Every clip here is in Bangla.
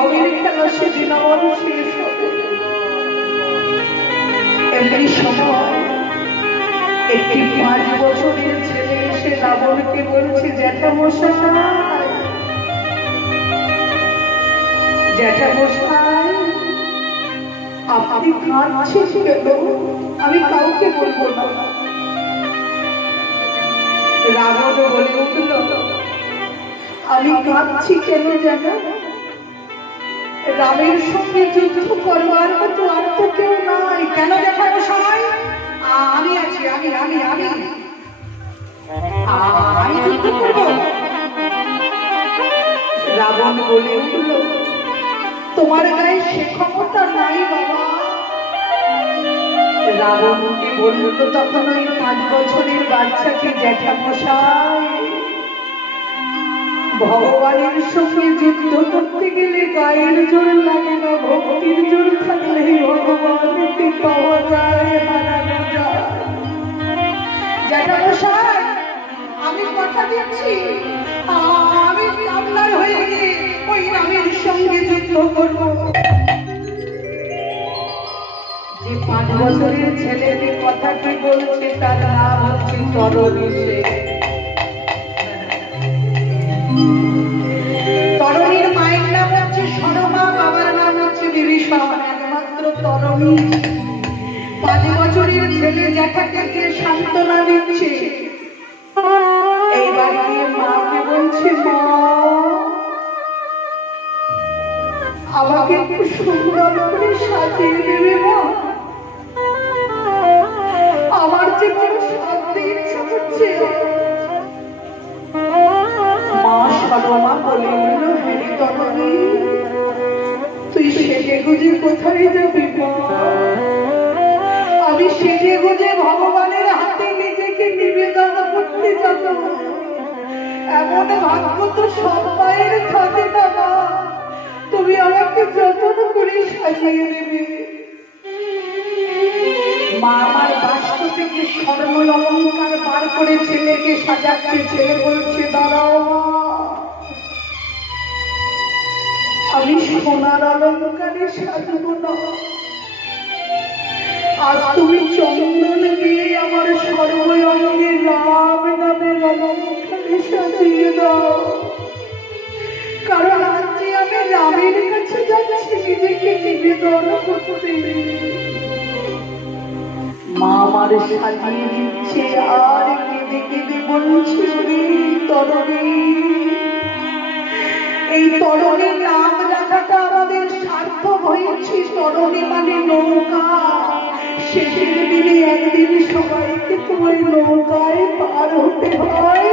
ভবের খেলা সেদিন আমার শেষ হবে। এমনি সময় একটি 5 বছরের ছেলে এসে রাবণকে বলছে, জ্যাঠামশাই, জ্যাঠামশাই আপনি কাঁদছেন কেন? আমি কাউকে বলবো না। রাবণ বলে উঠল, আমি কাঁদছি কেন জানো? রামের সঙ্গে যুদ্ধ করবার মতো আর তো কেউ নাই। কেন জ্যাঠামশাই? আমি আছি, আমি আমি আমি আমি যুদ্ধ করবো। রাবণ বলে উঠল, তোমার গায়ে সে ক্ষমতা নাই বাবা। রাবণকে বলল তখন ওই 5 বছরের বাচ্চাকে, জ্যাঠামশাই ভগবানের সঙ্গে যুদ্ধ করতে গেলে গায়ের জোর লাগে না, ভক্তির জোর থাকলেই ভগবানকে পাওয়া যায়, হারানো যায়। জ্যাঠামশাই আমি কথা দিচ্ছি, আমি আপনার হয়ে গিয়ে ওই রামের সঙ্গে যুদ্ধ করবো। যে 5 বছরের ছেলেকে কথাটি বলছে তার নাম হচ্ছে তরণী। তরণীর মায়ের নাম হচ্ছে সরমা, বাবার নাম হচ্ছে বিভীষণ। একমাত্র তরণী 5 বছরের ছেলে জ্যাঠাকে গিয়ে সান্ত্বনা দিচ্ছে। এইবার গিয়ে মাকে বলছে, মা আমাকে একটু সুন্দর করে সাজিয়ে দেবে মা, আমার যে কোনো সাজতে ইচ্ছা হচ্ছে। মা সরমা বলে উঠল, হ্যাঁ তরণী তুই সেজে গুজে কোথায় যাবি মা? আমি সেজে গুজে ভগবানের হাতে নিজেকে নিবেদন করতে যাব। এমন ভাগ্য তো সব মায়ের থাকে না মা, তুমি আমাকে যত্ন করে সাজিয়ে দেবে। মা আমার বাস্ক থেকে স্বর্ণ অলঙ্কার বার করে ছেলেকে সাজাচ্ছে। ছেলে বলছে, দাঁড়াও মা, আমি সোনার অলঙ্কারে সাজাবো না, আজ তুমি চন্দন দিয়ে আমার সর্বঙ্গে রাম নামের অলঙ্কারে সাজিয়ে দাও, কারণ আজ যে আমি রামের কাছে যাচ্ছি নিজেকে নিবেদন করতে। মা আমার সাজিয়ে দিচ্ছে আর কেঁদে কেঁদে বলছে, তরণী এই তরণীর নাম রাখাটা আমাদের সার্থক হয়েছে। তরণী মানে নৌকা, শেষের দিনে একদিন সবাইকে তোমার নৌকায় পার হতে হয়।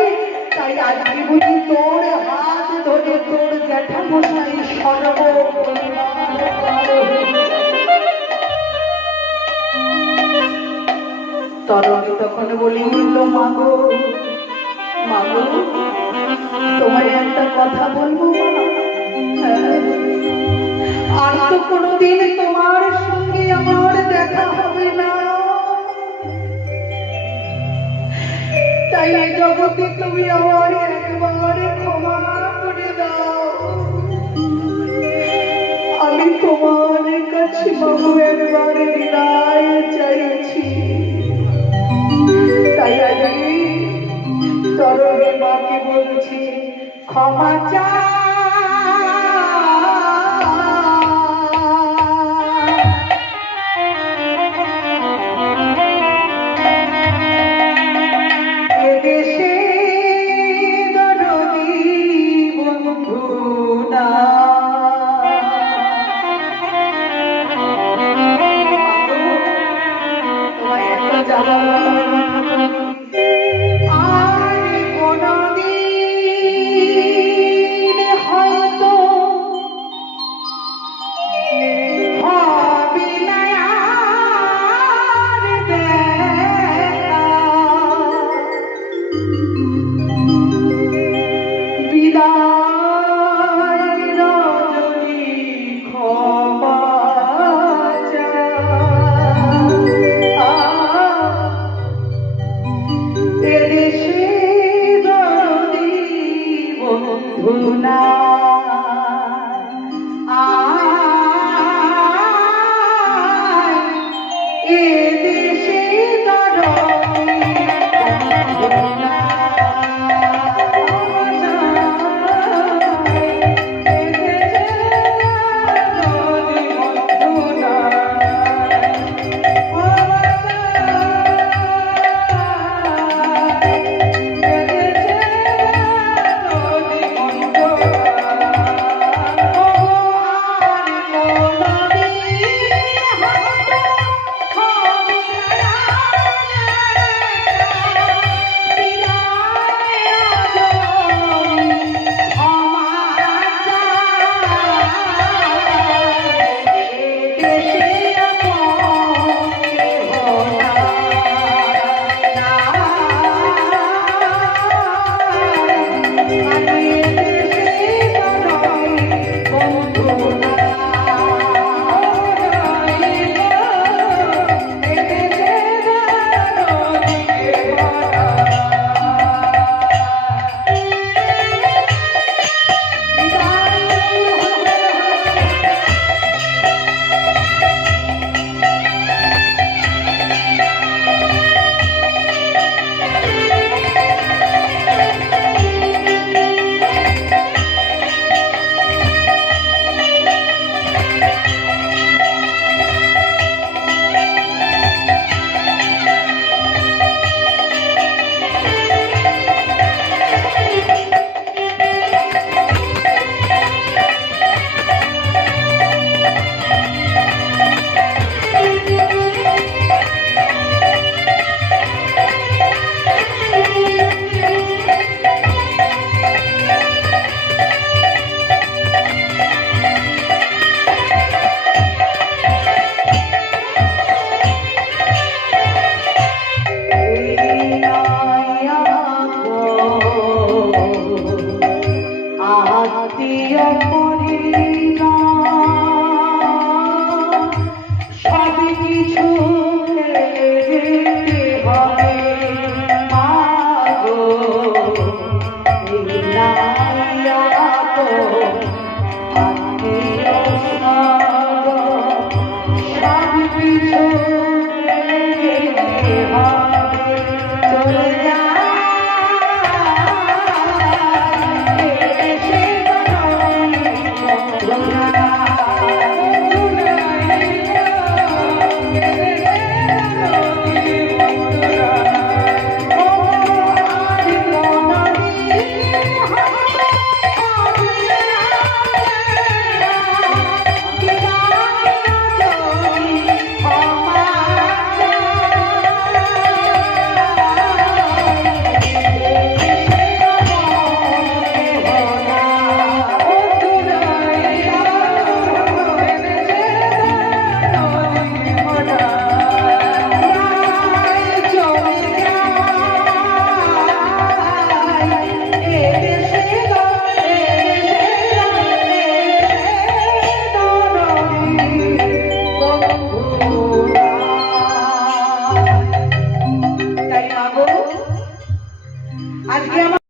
তাই আজকে বুঝি তোর হাত ধরে তোর জ্যাঠামশাই সর্বপরিবার পার হয়ে। তরণী তখন বলে উঠল, মাগো মাগো তোমায় একটা কথা বলবো মা। আর তো কোনোদিন তোমার সঙ্গে আমার দেখা হবে না, তাই এই জগতে তুমি আমার একবার ক্ষমা করে দাও। আমি তোমার কাছে বাবু একবার বিদায় চাইছি। তাই আমি তরণী মাকে বলছি, ক্ষমা চা। এ দেশে আত্মীয় সব কিছু হবে মাগো